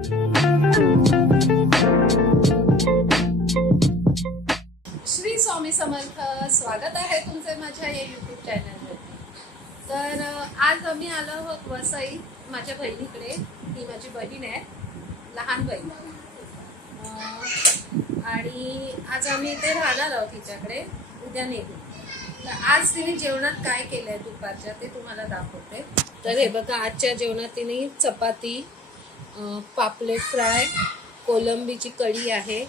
श्री स्वामी समर्थ. स्वागत आहे तुमचे माझ्या या यूट्यूब चॅनलवरती. तर आज आम्ही आलो आहोत वसई माझ्या बहिणीकडे. ही माझी बहीण आहे, लहान बहीण. आणि आज आम्ही इथे राहणार आहोत तिच्याकडे. उद्या निघू. तर आज तिने जेवणात काय केलंय दुपारच्या ते तुम्हाला दाखवते. तर हे बघा, आजच्या जेवणात तिने चपाती, पापलेट फ्राय, कोलंबीची कढी आहे.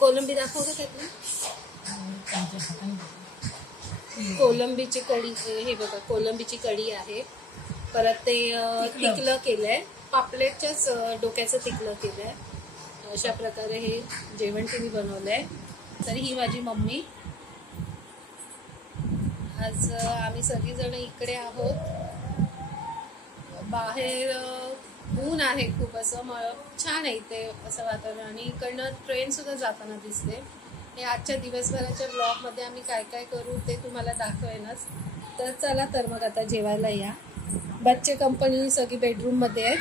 कोलंबी दाखवतो त्यातली. कोलंबीची कढी, हे बघा कोलंबीची कढी आहे. परत ते तिकलं केलंय, पापलेटच्याच डोक्याचं तिकलं केलंय. अशा प्रकारे हे जेवण तिने बनवलंय. तर ही माझी मम्मी. आज आम्ही सगळीजण इकडे आहोत. बाहेर ऊन आहे खूप, असं छान आहे इथे असं वातावरण. आणि इकडनं ट्रेन सुद्धा जाताना दिसते. हे आजच्या दिवसभराच्या ब्लॉग मध्ये आम्ही काय काय करू ते तुम्हाला दाखवेनच. तर चला तर मग आता जेवायला या. बच्चे कंपनी सगळी बेडरूम मध्ये आहेत,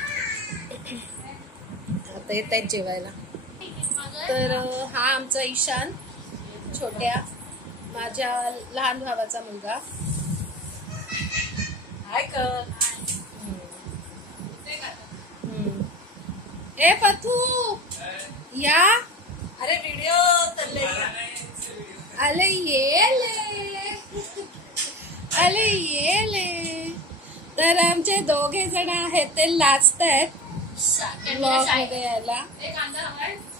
आता येत आहेत जेवायला. तर हा आमचा ईशान, छोट्या माझ्या लहान भावाचा मुलगा. हाय कर. ए पथू या. अरे व्हिडिओ अले ये ले. तर आमचे दोघे जण आहेत ते लाजतायत ब्लॉग मध्ये यायला.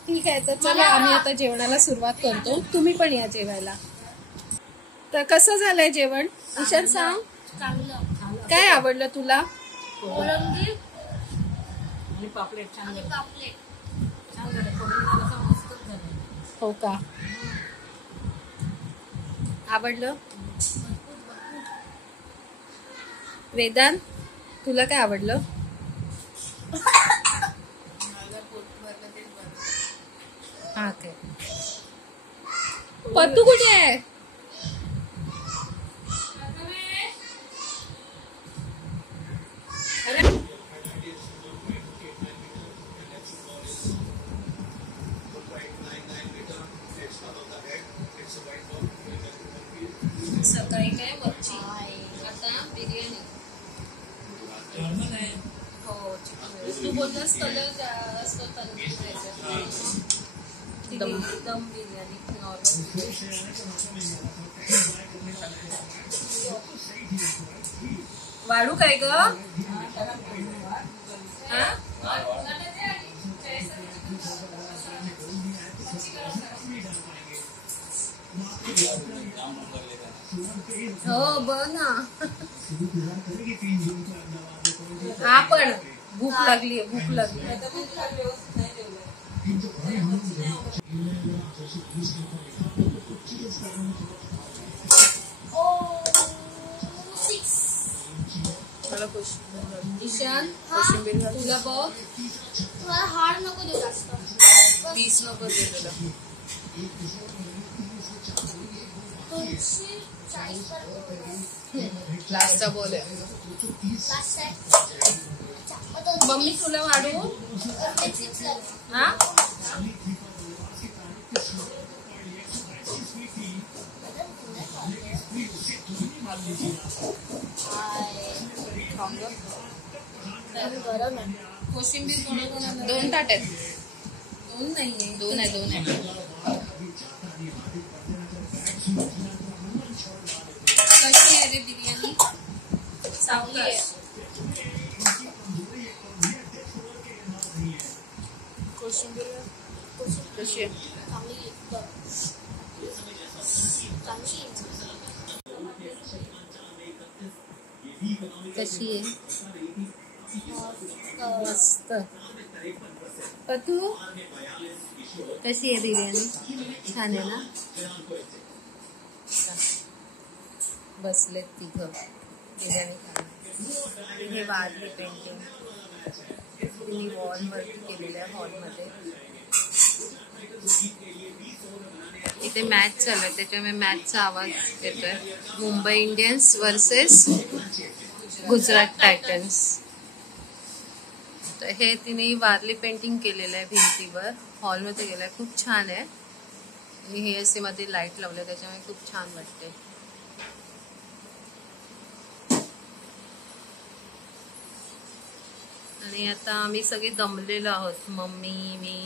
ठीक आहे, तर चला आम्ही आता जेवणाला सुरुवात करतो. तुम्ही पण या जेवायला. तर कसं झालंय जेवण ईशान सांग. काय आवडलं तुला? कोलंबी आणि पापलेट छान झालं. हो का, आवडलं? वेदांत, तुला काय आवडलं? हा काय. पत्तू कुठे आहे? सकाळी काय मच्छी, आता बिर्याणी. हो, तू बोललास कलर असतो दम बिर्याणी नॉर्मल. वाढू काय ग? हो बघ ना. हा पण भूक लागली. मला खुश. ईशान तुला बघ, तुला हार नको देऊ जास्त, पीस नको दे तुला. लास्टचा बोल आहे. मम्मी तुला वाढू? हा, कोशिंबीर दोन ताट आहेत. दोन नाहीये, दोन आहे. कशी आहे रे बिर्याणी? चांगली आहे. कोशिंबीर कशी आहे? कशी आहे? मस्त. तू कशी आहे बिर्याणी? छान आहे ना. बसलेत तिघं बिर्याणी खायला. हे वारली पेंटिंग तिने वॉलवरती केलेलं आहे हॉलमध्ये. इथे मॅच चालू आहे, त्याच्यामुळे मॅचचा आवाज येतोय. Mumbai Indians versus Gujarat Titans. तर हे तिने वारली पेंटिंग केलेलं आहे भिंतीवर, हॉलमध्ये गेलाय, खूप छान आहे. आणि हे असे मध्ये लाईट लावले त्याच्यामुळे खूप छान वाटते. आणि आता आम्ही सगळे दमलेलो आहोत, मम्मी, मी,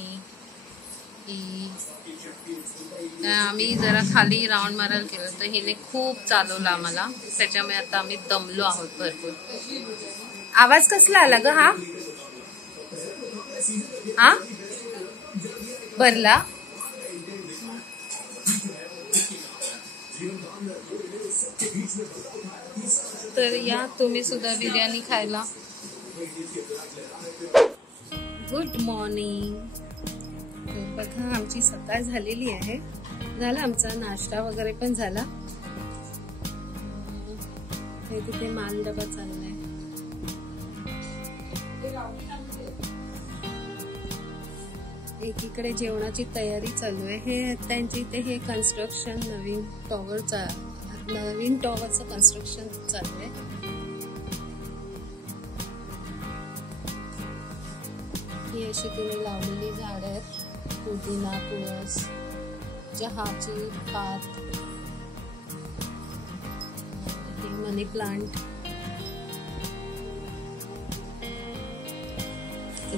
आम्ही जरा खाली राऊंड मारायला केलं तर हिने खूप चालवलं आम्हाला, त्याच्यामुळे आता आम्ही दमलो आहोत भरपूर. आवाज कसला आला ग? हा भरला. तर या तुम्ही सुद्धा बिर्याणी खायला. Good morning. बघा आमची सकाळ झालेली आहे. झाला आमचा नाश्ता वगैरे पण झाला. हे तिथे माल डबा चाललाय. एकीकडे जेवणाची तयारी चालू आहे. हे त्यांच्या इथे हे कन्स्ट्रक्शन नवीन टॉवरचं कन्स्ट्रक्शन चालू आहे. ही अशी तिने लावलेली झाड आहेत, पुदिना, तुळस, चहाची पात, हे मनी प्लांट.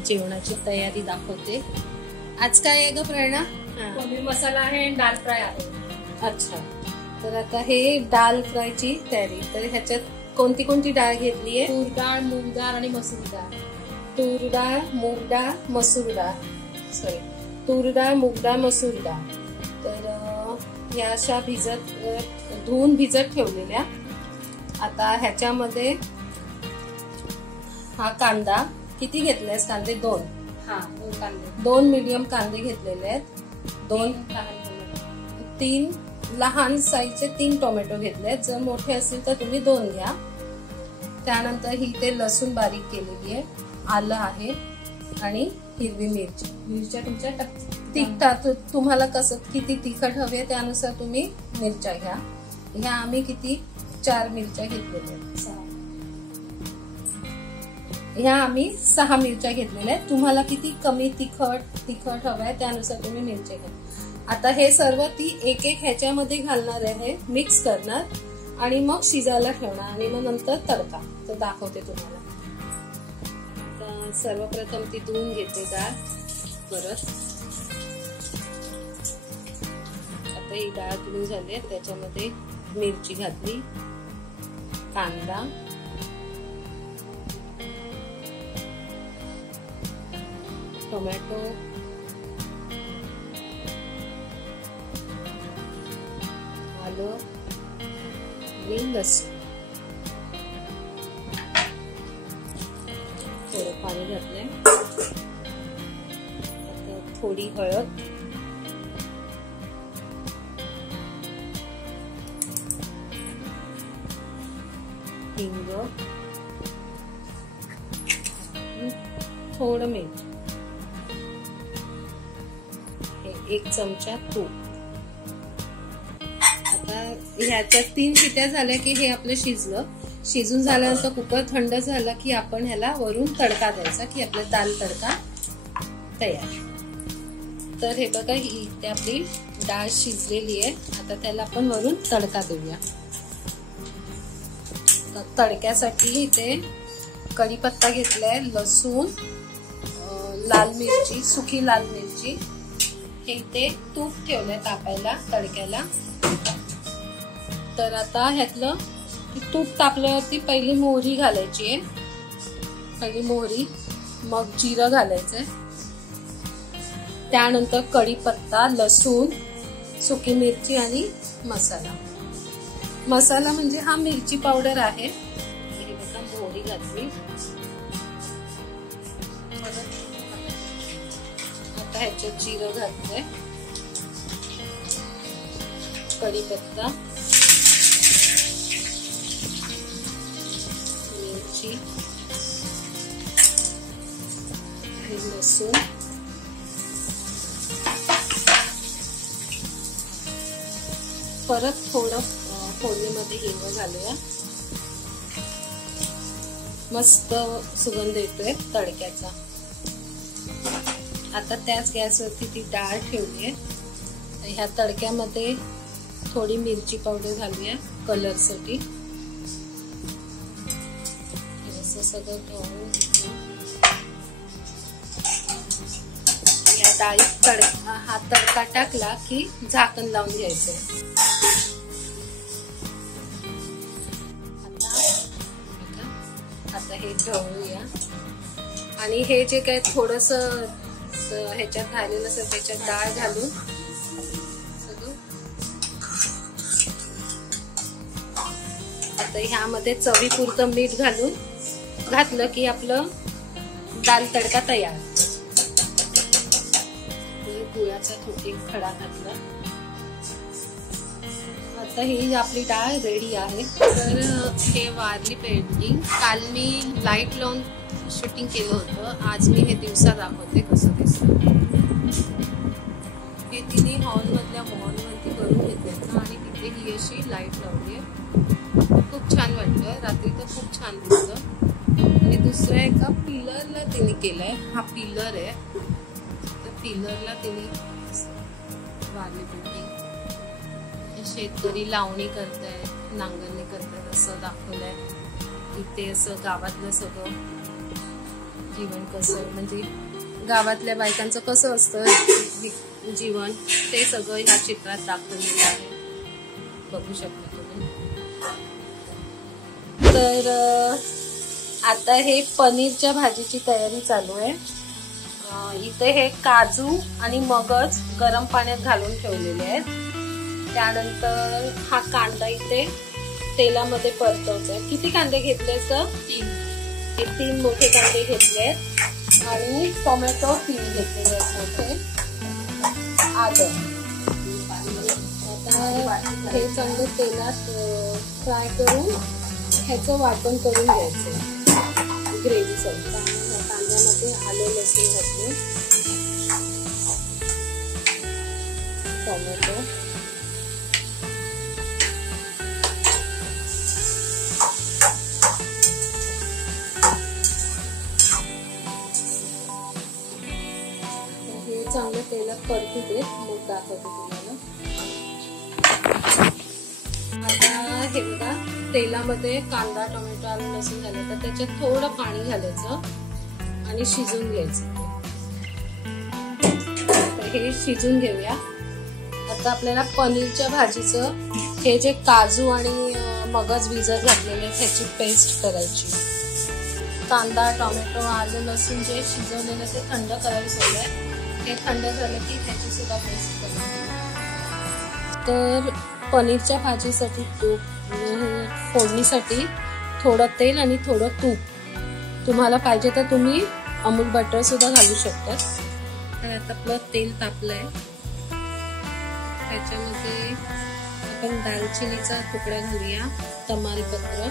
जेवणाची तयारी दाखवते. आज काय आहे ग प्रेरणा? पनीर मसाला आहे आणि दाल फ्राय आहे. अच्छा, तर आता हे दाल फ्रायची तयारी. तर ह्याच्यात कोणती कोणती डाळ घेतली आहे? तूर डाळ, मूग डाळ आणि मसूर डाळ. तूर डाळ, मूग डाळ, मसूर डाळ. सॉरी, तूर डाळ, मूग डाळ, मसूर डाळ. तर ह्या अशा धुवून भिजत ठेवलेल्या. आता ह्याच्यामध्ये हा कांदा किती घेतलायस? कांदे 2. हा, 2 कांदे. 2 मीडियम कांदे घेतलेले आहेत. 3 लहान साईजचे 3 टोमॅटो घेतले. जर मोठे असतील तर तुम्ही 2 घ्या. त्यानंतर ही ते लसूण बारीक केलेली आहे, आलं आहे आणि हिरवी मिरची. मिरच्या तुमच्या तिखट तुम्हाला कसं किती तिखट हवे त्यानुसार तुम्ही मिरच्या घ्या. ह्या आम्ही किती 4 मिरच्या घेतलेल्या आहेत. ह्या आम्ही 6 मिरच्या घेतलेल्या आहेत. तुम्हाला किती कमी तिखट हवंय त्यानुसार तुम्ही मिरच्या घ्या. आता हे सर्व ती एक ह्याच्यामध्ये घालणार आहे, मिक्स करणार आणि मग शिजायला ठेवणार आणि मग नंतर तडका. तर दाखवते तुम्हाला. सर्वप्रथम ती धुवून घेते डाळ. परत आता ही डाळ धुवून झाली, त्याच्यामध्ये मिरची घातली, कांदा, टोमॅटो, आलं आणि लसूण. थोडं पाणी घातलंय. आता थोडी हळद, हिंग, थोडं मीठ, 1 चमचा तूप. आता ह्याच्यात 3 शिट्या झाल्या की हे आपलं शिजलं. शिजून झाल्यानंतर कुकर थंड झाला की आपण ह्याला वरून तडका द्यायचा की आपला दाल तडका तयार. तर हे बघा, इथे आपली डाळ शिजलेली आहे. आता त्याला आपण वरून तडका देऊया. तडक्यासाठी इथे कढीपत्ता घेतलाय, लसूण, लाल मिरची, सुकी लाल मिरची. हे इथे तूप ठेवलंय तापायला तडक्याला. तर आता ह्यातलं तूप तापल्यावरती पहिली मोहरी घालायची आहे. पहिली मोहरी, मग जिरं घालायचंय, त्यानंतर कढीपत्ता, लसूण, सुकी मिरची आणि मसाला. मसाला म्हणजे हा मिरची पावडर आहे. हे बघा, मोहरी घातली. आता ह्याच्यात जिरं घातलंय, कढीपत्ता, मिरची, लसूण, परत थोडं फोडणीमध्ये हिंग घालूया. मस्त सुगंध येतोय तडक्याचा. आता त्याच गॅसवरती ती डाळ ठेवली आहे. ह्या तडक्यामध्ये थोडी मिरची पावडर घालूया कलरसाठी. असं सगळं ढवळून या डाळीत हा तडका टाकला की झाकण लावून घ्यायचं. आता हे ढवळूया आणि हे जे काय थोडस ह्याच्यात राहिलेलं असेल त्याच्यात डाळ घालून सगळं. आता ह्यामध्ये चवीपुरतं मीठ घालून घातलं की आपलं दाल तडका तयार. गुळाचा थोडी खडा घातला. आता ही आपली डाळ रेडी आहे. तर हे वारली पेंटिंग काल मी लाईट लावून शूटिंग केलं होतं. आज मी हे दिवसा दाखवते कसं दिसतं. हे तिने हॉलमधल्या वॉलवरती करून घेतलं आणि तिथे ही अशी लाईट लावली आहे. खूप छान वाटतं. रात्री तर खूप छान दिसतं. आणि दुसऱ्या एका पिलरला तिने केलंय. हा पिलर आहे. तर पिलरला तिने वारली पेंटिंग. शेतकरी लावणी करतायत, नांगरणी करतायत असं दाखवलंय. इथे असं गावातलं सगळं जीवन कसं, म्हणजे गावातल्या बायकांचं कसं असतं जीवन, ते सगळं ह्या चित्रात दाखवलेलं आहे. बघू शकता तुम्ही. तर आता हे पनीरच्या भाजीची तयारी चालू आहे. इथे हे काजू आणि मगज गरम पाण्यात घालून ठेवलेले आहेत. त्यानंतर हा कांदा इथे तेलामध्ये परतवतोय. किती कांदे घेतले सर? 3. हे 3 मोठे कांदे घेतले आणि टोमॅटो 3 घेतलेले आहेत मोठे. आलं. आता हे चांगलं तेलात फ्राय करून ह्याचं वाटण करून घ्यायचं ग्रेव्हीसाठी. कांद्यामध्ये आलं लसूण घातले, टोमॅटो, चांगलं तेलात परतू देत. मग दाखवते तुम्हाला. आता हे बघा तेलामध्ये कांदा टोमॅटो आलं लसूण झालं तर त्याच्यात थोडं पाणी घालायचं आणि शिजून घ्यायचं. हे शिजून घेऊया. आता आपल्याला पनीरच्या भाजीचं हे जे काजू आणि मगज भिजत घातलेले ह्याची पेस्ट करायची. कांदा टोमॅटो आलं लसूण जे शिजवलेलं ते थंड करायला ठेवलंय. हे थंड झालं की ह्याची सुद्धा पेस्ट करायची. तर पनीरच्या भाजीसाठी फोडणीसाठी थोडं तेल आणि थोडं तूप. तुम्हाला पाहिजे तर तुम्ही अमूल बटर सुद्धा घालू शकता. तर आता आपलं तेल तापलंय. त्याच्यामध्ये आपण दालचिनीचा तुकडा घालूया, तमालपत्र,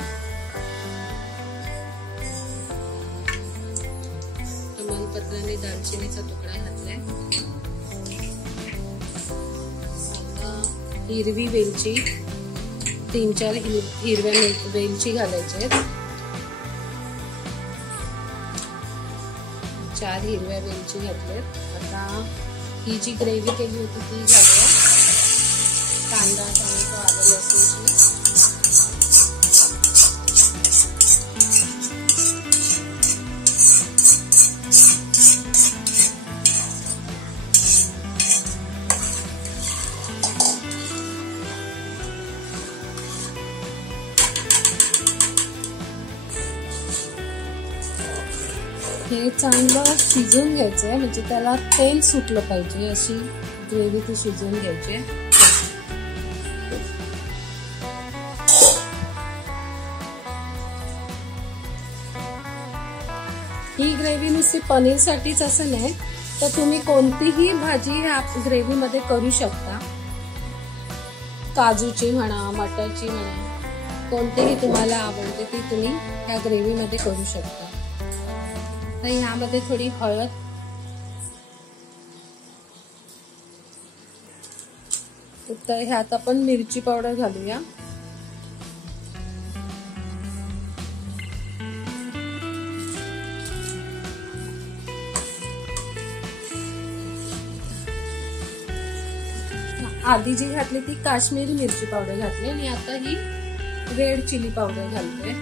तमालपत्राने दालचिनीचा तुकडा घातलाय. हिरवी वेलची 3-4 हिरव्या वेलची घालायचे. 4 हिरव्या वेलची घातल्यात. आता ही जी ग्रेव्ही केली होती ती घालूया. कांदा टोमॅटो आलं लसूणची. हे चांगलं शिजून घ्यायचंय, म्हणजे त्याला तेल सुटलं पाहिजे अशी ग्रेव्ही ती शिजवून घ्यायची. ही ग्रेव्ही नुसती पनीरसाठीच असं नाही तर तुम्ही कोणतीही भाजी ह्या ग्रेव्ही मध्ये करू शकता. काजूची म्हणा, मटरची म्हणा, कोणतीही तुम्हाला आवडते ती तुम्ही ह्या ग्रेव्ही मध्ये करू शकता. तर ह्यामध्ये थोडी हळद, तर ह्यात आपण मिरची पावडर घालूया. आधी जी घातली ती काश्मीरी मिरची पावडर घातली आणि आता ही रेड चिली पावडर घालते,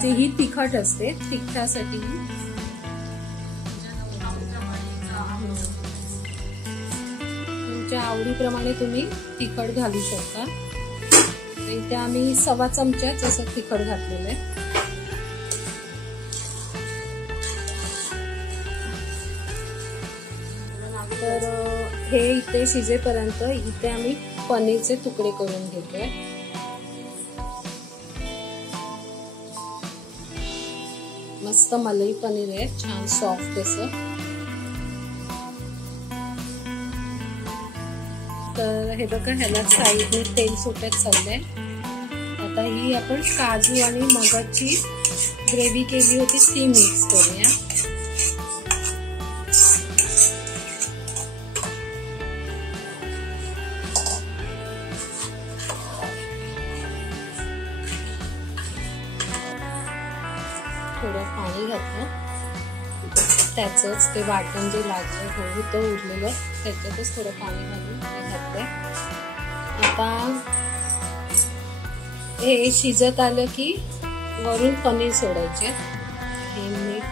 जी ही तिखट असते, तिखटासाठी. तुमच्या आवडीप्रमाणे तुम्ही तिखट घालू शकता. इथे आम्ही 1.25 चमचाच असं तिखट घातलेलं आहे. तर हे इथे शिजेपर्यंत इथे आम्ही पनीरचे तुकडे करून घेतोय. मस्त मलाई पनीर आहे, छान सॉफ्ट असं. तर हे बघा, ह्याला साईडने तेल सुटत चाललंय. आता ही आपण काजू आणि मगजची ग्रेव्ही केली होती ती मिक्स करूया. थोडं पाणी घातलं, त्याचंच ते वाटण जे लागलं होतं उरलेलं त्याच्यातच थोडं पाणी घालून ते घातलंय. आता हे शिजत आलं की वरून पनीर सोडायचे. हे मीठ,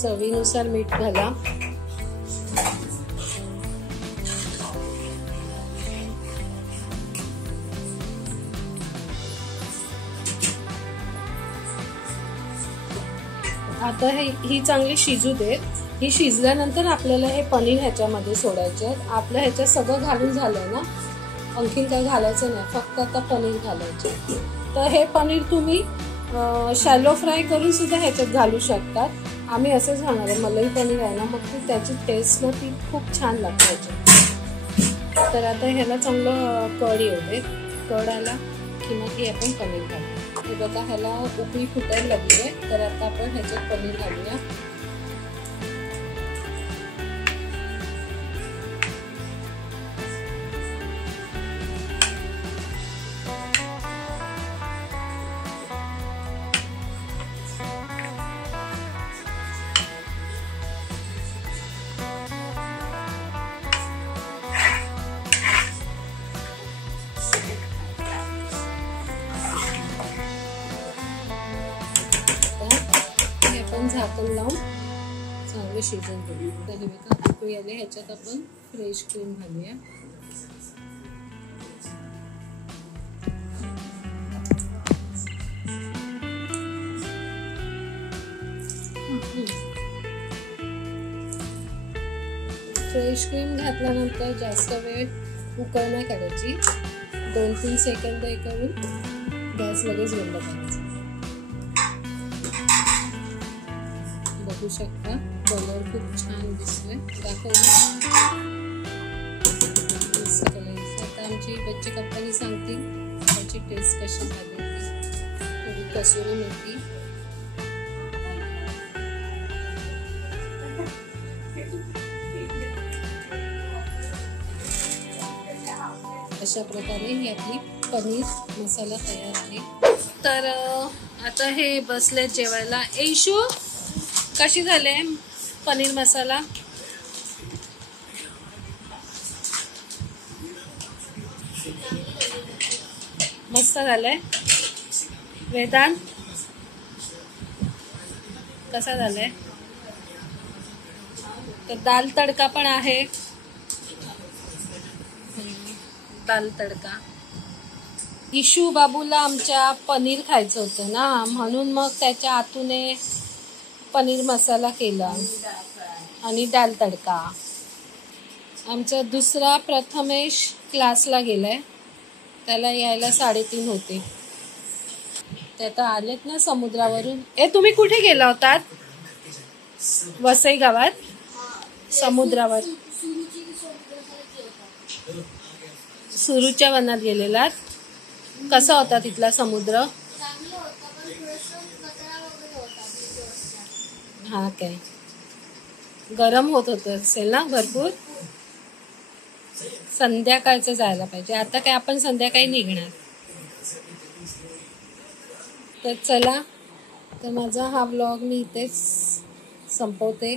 चवीनुसार मीठ घाला. आता ही चांगली शिजू देत. ही शिजल्यानंतर आपल्याला हे पनीर ह्याच्यामध्ये सोडायचे. आपलं ह्याच्यात सगळं घालून झालंय ना, आणखीन काही घालायचं नाही, फक्त आता पनीर घालायचे. तर हे पनीर तुम्ही शॅलो फ्राय करून सुद्धा ह्याच्यात घालू शकतात. आम्ही असंच घालणार आहे, मलाई पनीर आहे ना, मग ती त्याची टेस्ट ना ती खूप छान लागते ह्याच्यात. तर आता ह्याला चांगलं कढ येऊ दे. कढ आला की मग हे आपण पनीर घालू. हे बघा, ह्याला उकळी फुटायला लागली आहे. तर आता आपण ह्याच्यात पनीर घालूया. झाकण लावून चांगलं शिजून घेऊ. तर हे बघा, उकळी आली. ह्याच्यात आपण फ्रेश क्रीम घालूया. फ्रेश क्रीम घातल्यानंतर जास्त वेळ उकळ नाही करायची. 2-3 सेकंद हे करून गॅस लगेच बंद करायचा. बघू शकता, कलर खूप छान दिसतोय. दाखवलं आता आमची बच्चे कंपनी सांगतील त्याची टेस्ट कशी झाली. थोडी कसुरी मेथी, अशा प्रकारे ही आपली पनीर मसाला तयार आहे. तर आता हे बसले जेवायला. ऐशू, कशी झाले पनीर मसाला? मस्त झालंय. वेदांत, कसा झालाय? तर दाल तडका पण आहे. दाल तडका. इशू बाबूला आमच्या पनीर खायचं होतं ना, म्हणून मग त्याच्या आतूने पनीर मसाला केला आणि दाल तडका. आमचा दुसरा प्रथमेश क्लासला गेलाय, त्याला यायला 3:30 होते. ते आता आलेत ना समुद्रावरून. तुम्ही कुठे गेला होतात? वसई गावात समुद्रावर, सुरूच्या वनात गेलेलात. कसा होता तिथला समुद्र? हा, काय गरम होत असेल ना भरपूर. संध्याकाळचं जायला पाहिजे. आता काय आपण संध्याकाळी निघणार. तर चला, तर माझा हा व्लॉग मी इथेच संपवते.